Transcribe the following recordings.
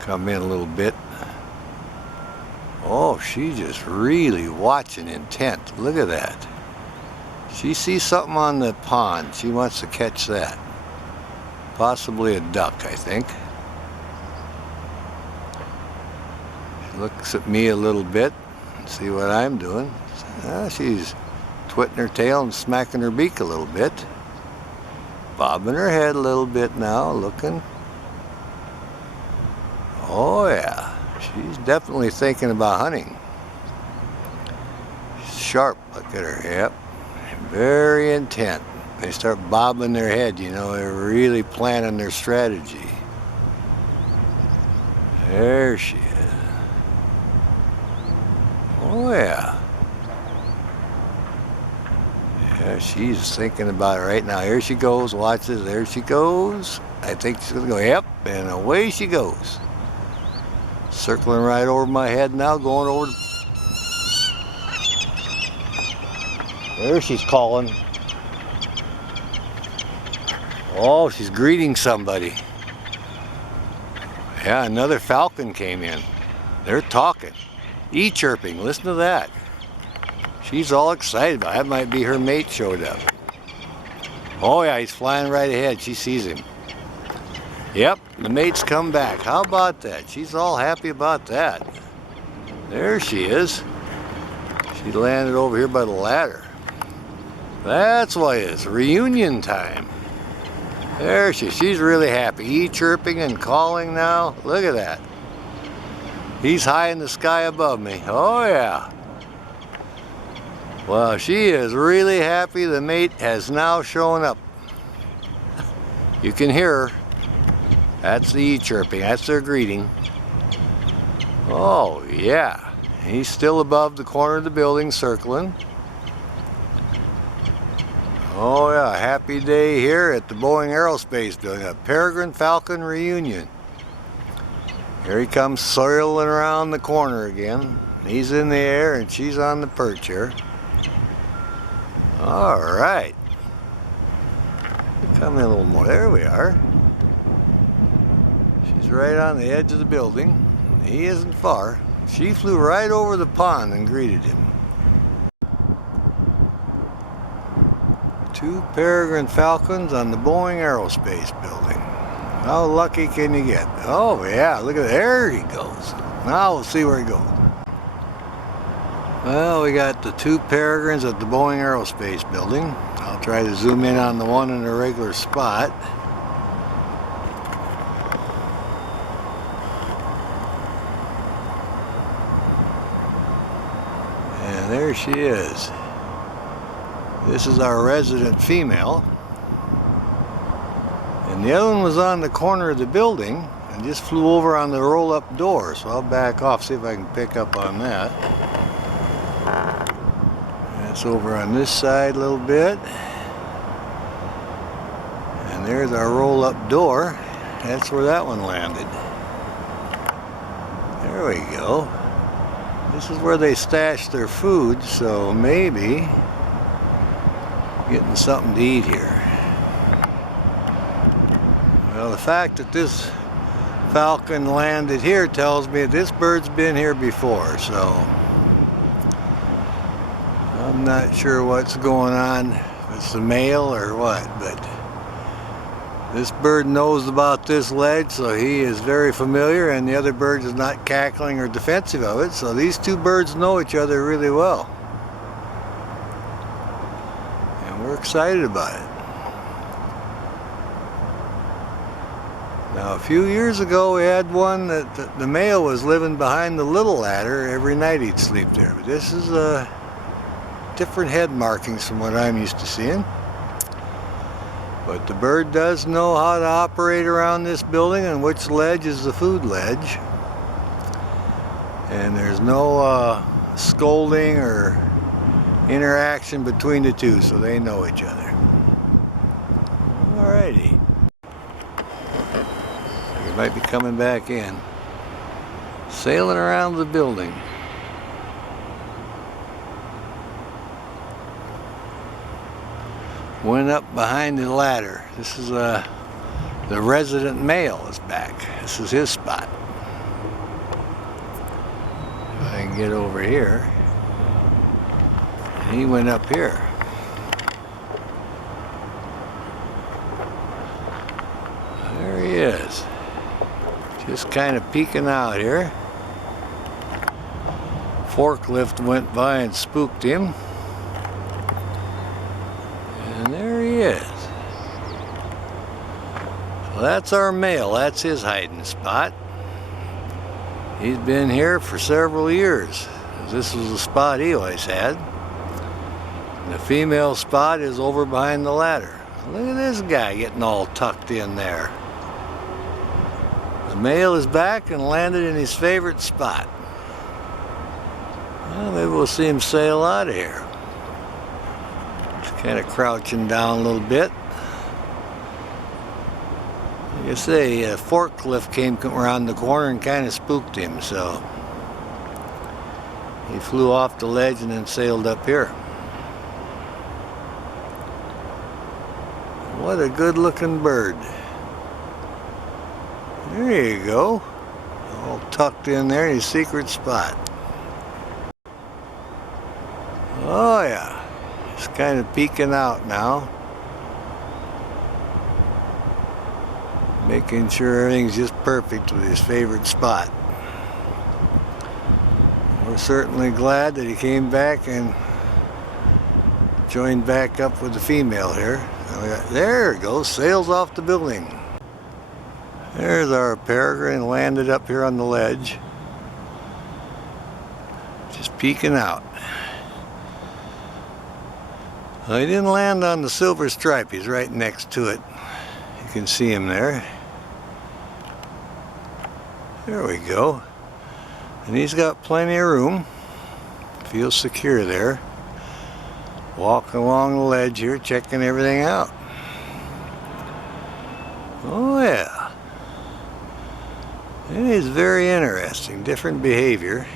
Come in a little bit. Oh, she's just really watching intent. Look at that. She sees something on the pond. She wants to catch that. Possibly a duck, I think. She looks at me a little bit and see what I'm doing. She's twitting her tail and smacking her beak a little bit. Bobbing her head a little bit now, looking. Oh yeah, she's definitely thinking about hunting. She's sharp, look at her, yep. Very intent. They start bobbing their head, you know, they're really planning their strategy. There she is. Oh yeah. Yeah, she's thinking about it right now. Here she goes, watch this, there she goes. I think she's gonna go, yep, and away she goes. Circling right over my head now, going over. There she's calling. Oh, she's greeting somebody. Yeah, another falcon came in. They're talking, chirping. Listen to that. She's all excited. That might be her mate showed up. Oh yeah, he's flying right ahead. She sees him. Yep, the mate's come back. How about that? She's all happy about that. There she is. She landed over here by the ladder. That's why it's reunion time. There she's really happy. Chirping and calling now. Look at that. He's high in the sky above me. Oh yeah. Well, she is really happy the mate has now shown up. You can hear her. That's the chirping, that's their greeting. Oh yeah, he's still above the corner of the building circling. Oh yeah, happy day here at the Boeing Aerospace Building, a Peregrine Falcon reunion. Here he comes circling around the corner again. He's in the air and she's on the perch here. All right. Come in a little more, there we are. She's right on the edge of the building. He isn't far. She flew right over the pond and greeted him. Two Peregrine Falcons on the Boeing Aerospace Building. How lucky can you get? Oh yeah, look at that. There he goes. Now we'll see where he goes. Well, we got the two Peregrines at the Boeing Aerospace Building. I'll try to zoom in on the one in a regular spot. And there she is. This is our resident female. And the other one was on the corner of the building and just flew over on the roll-up door. So I'll back off, see if I can pick up on that. That's over on this side a little bit. And there's our roll-up door. That's where that one landed. There we go. This is where they stash their food, so maybe getting something to eat here. Well, the fact that this falcon landed here tells me this bird's been here before, so I'm not sure what's going on, if it's the male or what, but this bird knows about this ledge, so he is very familiar, and the other bird is not cackling or defensive of it, so these two birds know each other really well. And we're excited about it. Now, a few years ago, we had one that the male was living behind the little ladder. Every night he'd sleep there, but this is different head markings from what I'm used to seeing. But the bird does know how to operate around this building and which ledge is the food ledge. And there's no scolding or interaction between the two, so they know each other. Alrighty. We might be coming back in. Sailing around the building. Went up behind the ladder. This is the resident male is back. This is his spot. get over here. And he went up here. There he is. Just kind of peeking out here. Forklift went by and spooked him. And there he is. So that's our male. That's his hiding spot. He's been here for several years. This was the spot he always had. The female spot is over behind the ladder. Look at this guy getting all tucked in there. The male is back and landed in his favorite spot. Well, maybe we'll see him sail out of here. He's kind of crouching down a little bit. Like I say, a forklift came around the corner and kind of spooked him, so he flew off the ledge and then sailed up here. What a good looking bird. There you go. All tucked in there in his secret spot. Oh yeah, it's kind of peeking out now. Making sure everything's just perfect with his favorite spot. We're certainly glad that he came back and joined back up with the female here. There it goes, sails off the building. There's our peregrine, landed up here on the ledge. Just peeking out. Well, he didn't land on the silver stripe, he's right next to it. You can see him there. There we go. And he's got plenty of room. Feels secure there. Walking along the ledge here, checking everything out. Oh yeah. It is very interesting, different behavior.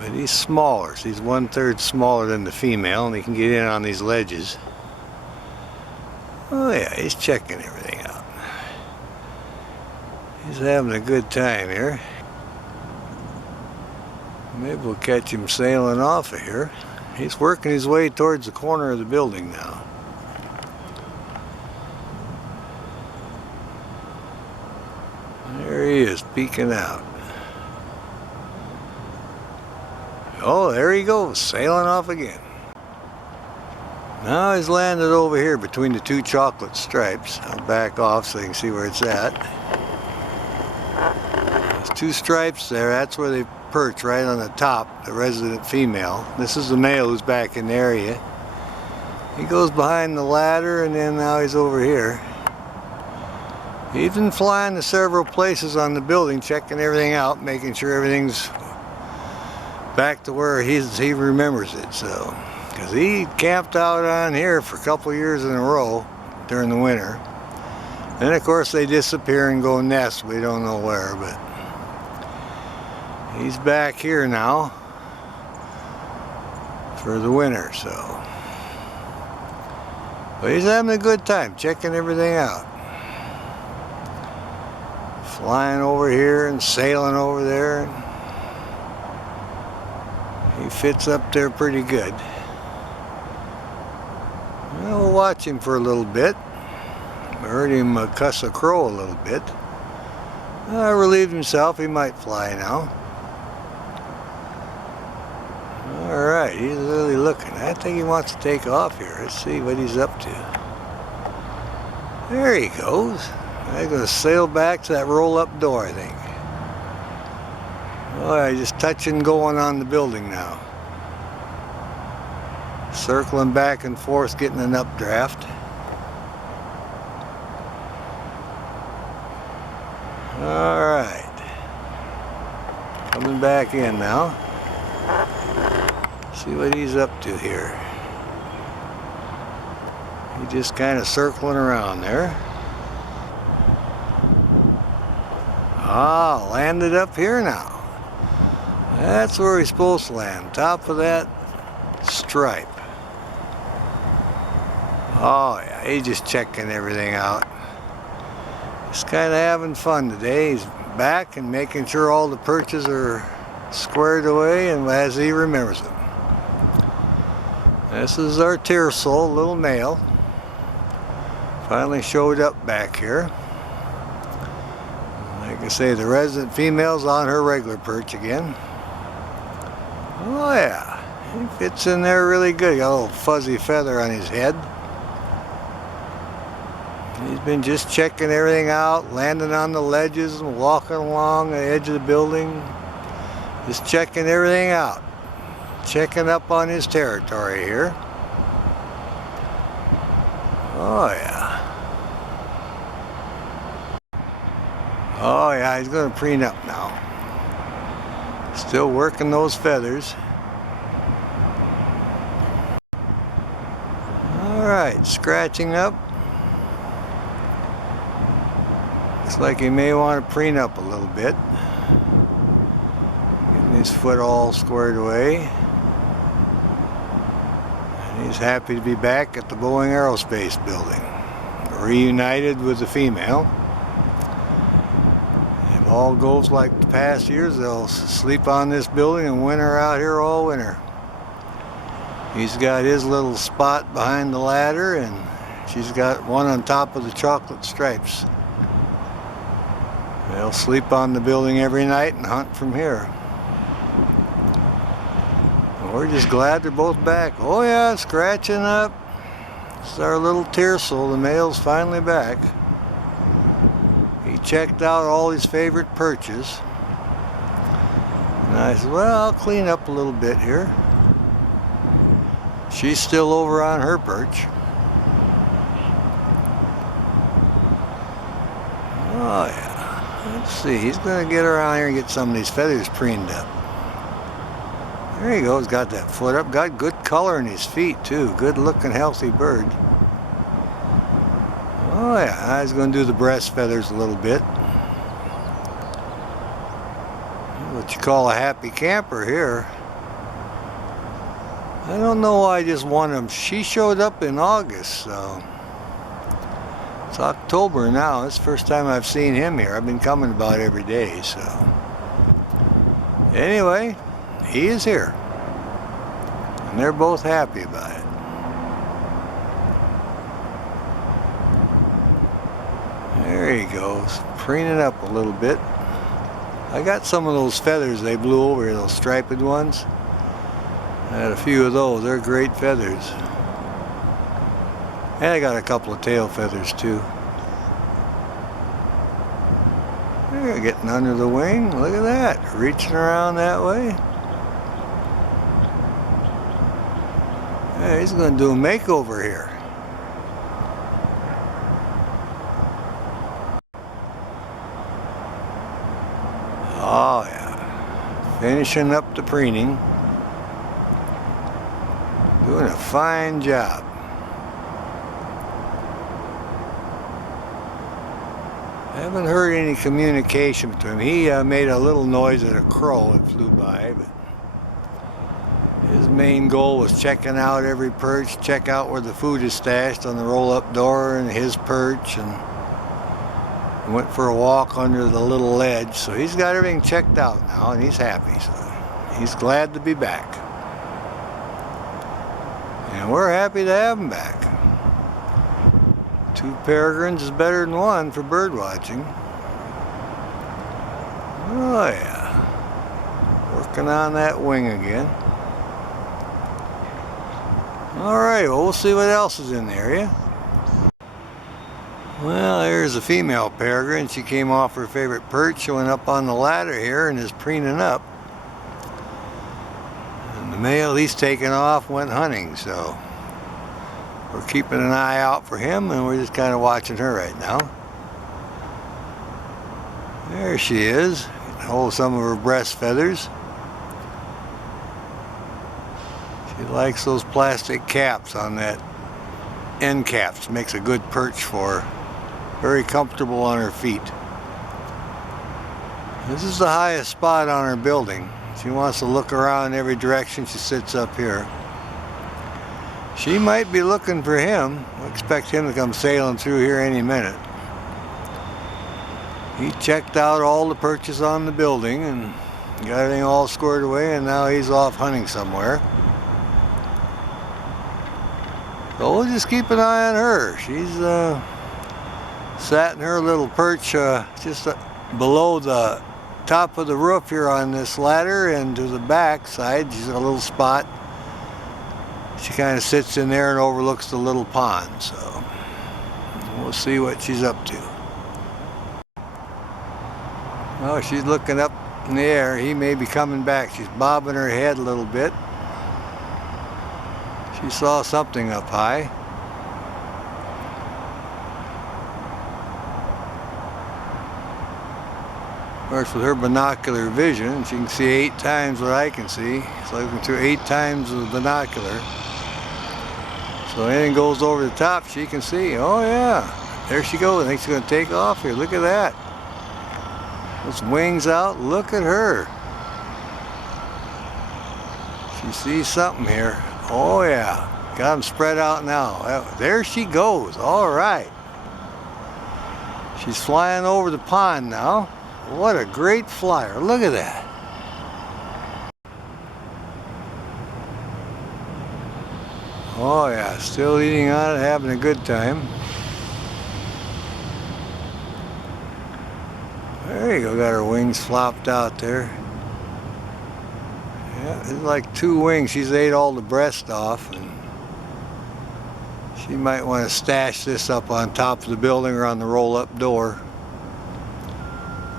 But he's smaller, so he's 1/3 smaller than the female, and he can get in on these ledges. Oh yeah, he's checking everything out. He's having a good time here. Maybe we'll catch him sailing off of here. He's working his way towards the corner of the building now. There he is, peeking out. Oh, there he goes, sailing off again. Now he's landed over here between the two chocolate stripes. I'll back off so you can see where it's at. There's two stripes there, that's where they perch, right on the top, the resident female. This is the male who's back in the area. He goes behind the ladder and then now he's over here. He's been flying to several places on the building, checking everything out, making sure everything's back to where he remembers it. So, because he camped out on here for a couple of years in a row during the winter. Then of course they disappear and go nest, we don't know where, but he's back here now for the winter, so. But he's having a good time, checking everything out. Flying over here and sailing over there. He fits up there pretty good. Well, we'll watch him for a little bit. I heard him cuss a crow a little bit. Relieved himself, he might fly now. Alright, he's really looking. I think he wants to take off here. Let's see what he's up to. There he goes. I'm going to sail back to that roll-up door, I think. Oh, he's just touching going on the building now. Circling back and forth, getting an updraft. Alright. Coming back in now. See what he's up to here. He's just kind of circling around there. Ah, landed up here now. That's where he's supposed to land, top of that stripe. Oh yeah, he's just checking everything out. He's kind of having fun today. He's back and making sure all the perches are squared away and as he remembers them. This is our Tiercel, little male. Finally showed up back here. Like I say, the resident female's on her regular perch again. Oh yeah, he fits in there really good. He got a little fuzzy feather on his head. He's been just checking everything out, landing on the ledges and walking along the edge of the building. Just checking everything out. Checking up on his territory here. Oh yeah. Oh yeah, he's going to preen up now. Still working those feathers. Alright, scratching up. Looks like he may want to preen up a little bit. Getting his foot all squared away. And he's happy to be back at the Boeing Aerospace building. Reunited with the female. If all goes like the past years, they'll sleep on this building and winter out here all winter. He's got his little spot behind the ladder, and she's got one on top of the chocolate stripes. They'll sleep on the building every night and hunt from here. We're just glad they're both back. Oh yeah, scratching up. It's our little Tiercel. The male's finally back. He checked out all his favorite perches. And I said, well, I'll clean up a little bit here. She's still over on her perch. Oh yeah. Let's see, he's going to get around here and get some of these feathers preened up. There he goes, got that foot up. Got good color in his feet too. Good looking, healthy bird. Oh yeah, he's going to do the breast feathers a little bit. What you call a happy camper here. I don't know why I just wanted him. She showed up in August, so it's October now. It's the first time I've seen him here. I've been coming about every day, so anyway, he is here. And they're both happy about it. There he goes, preening up a little bit. I got some of those feathers they blew over here, those striped ones. I had a few of those. They're great feathers. And I got a couple of tail feathers too. They're getting under the wing. Look at that. Reaching around that way. Yeah, he's going to do a makeover here. Oh yeah. Finishing up the preening. Doing a fine job. I haven't heard any communication between them. He made a little noise at a crow that flew by, but his main goal was checking out every perch, check out where the food is stashed on the roll-up door and his perch, and went for a walk under the little ledge. So he's got everything checked out now, and he's happy. So he's glad to be back. And we're happy to have him back. 2 peregrines is better than 1 for bird watching. Oh yeah. Working on that wing again. Alright, well, we'll see what else is in the area. Well, there's a female peregrine. She came off her favorite perch, showing up on the ladder here and is preening up. And the male, he's taken off, went hunting, so we're keeping an eye out for him, and we're just kind of watching her right now. There she is. Hold some of her breast feathers. She likes those plastic caps on that end caps. Makes a good perch for her. Very comfortable on her feet. This is the highest spot on her building. She wants to look around in every direction. She sits up here. She might be looking for him. I expect him to come sailing through here any minute. He checked out all the perches on the building and Got everything all squared away, and now he's off hunting somewhere. So we'll just keep an eye on her. She's sat in her little perch just below the top of the roof here on this ladder, and to the back side she's got a little spot. She kind of sits in there and overlooks the little pond, so we'll see what she's up to. Oh, she's looking up in the air. He may be coming back. She's bobbing her head a little bit. She saw something up high. Of course, with her binocular vision, she can see 8 times what I can see. It's looking through 8 times the binocular. So anything goes over the top, she can see. Oh yeah, there she goes. I think she's going to take off here. Look at that. Those wings out. Look at her. She sees something here. Oh yeah, got them spread out now. There she goes. All right. She's flying over the pond now. What a great flyer. Look at that. Oh yeah, still eating on it, having a good time. There you go, got her wings flopped out there. Yeah, it's like 2 wings. She's ate all the breast off, and she might want to stash this up on top of the building or on the roll-up door.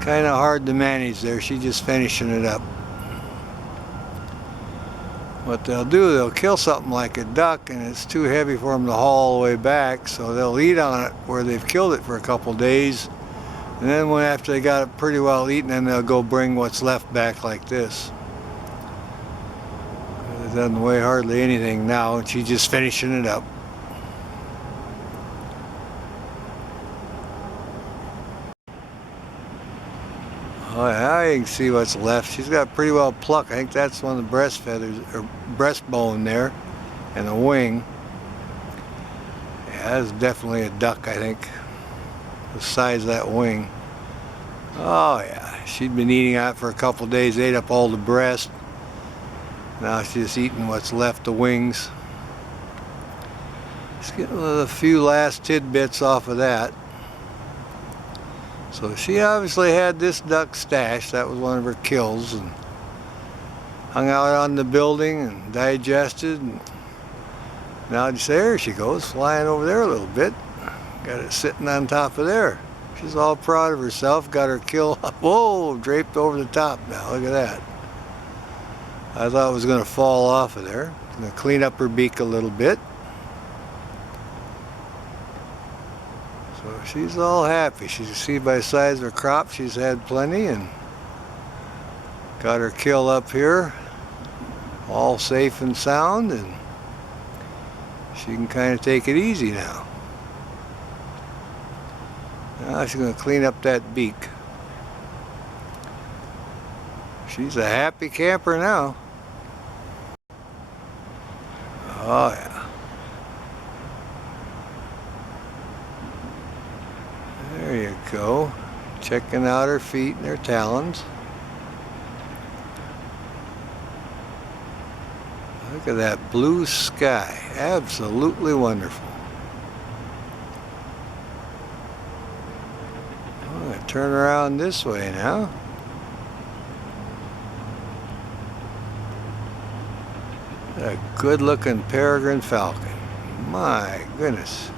Kind of hard to manage there. She's just finishing it up. What they'll do, they'll kill something like a duck, and it's too heavy for them to haul all the way back, so they'll eat on it where they've killed it for a couple days, and then after they got it pretty well eaten, then they'll go bring what's left back like this. It doesn't weigh hardly anything now, and she's just finishing it up. Oh, now you can see what's left. She's got pretty well plucked. I think that's one of the breast feathers, or breastbone there, and a wing. Yeah, that's definitely a duck, I think. The size of that wing. Oh yeah, she'd been eating out for a couple days, ate up all the breast. Now she's just eating what's left, the wings. Just getting a few last tidbits off of that. So she obviously had this duck stashed. That was one of her kills, and hung out on the building and digested. And now just there she goes, flying over there a little bit. Got it sitting on top of there. She's all proud of herself. Got her kill, whoa, draped over the top now. Look at that. I thought it was going to fall off of there. I'm going to clean up her beak a little bit. So she's all happy. She can see by the size of her crop she's had plenty, and got her kill up here, all safe and sound, and she can kind of take it easy now. Now she's going to clean up that beak. She's a happy camper now. Oh yeah. There you go. Checking out her feet and her talons. Look at that blue sky. Absolutely wonderful. I'm going to turn around this way now. A good looking peregrine falcon. My goodness.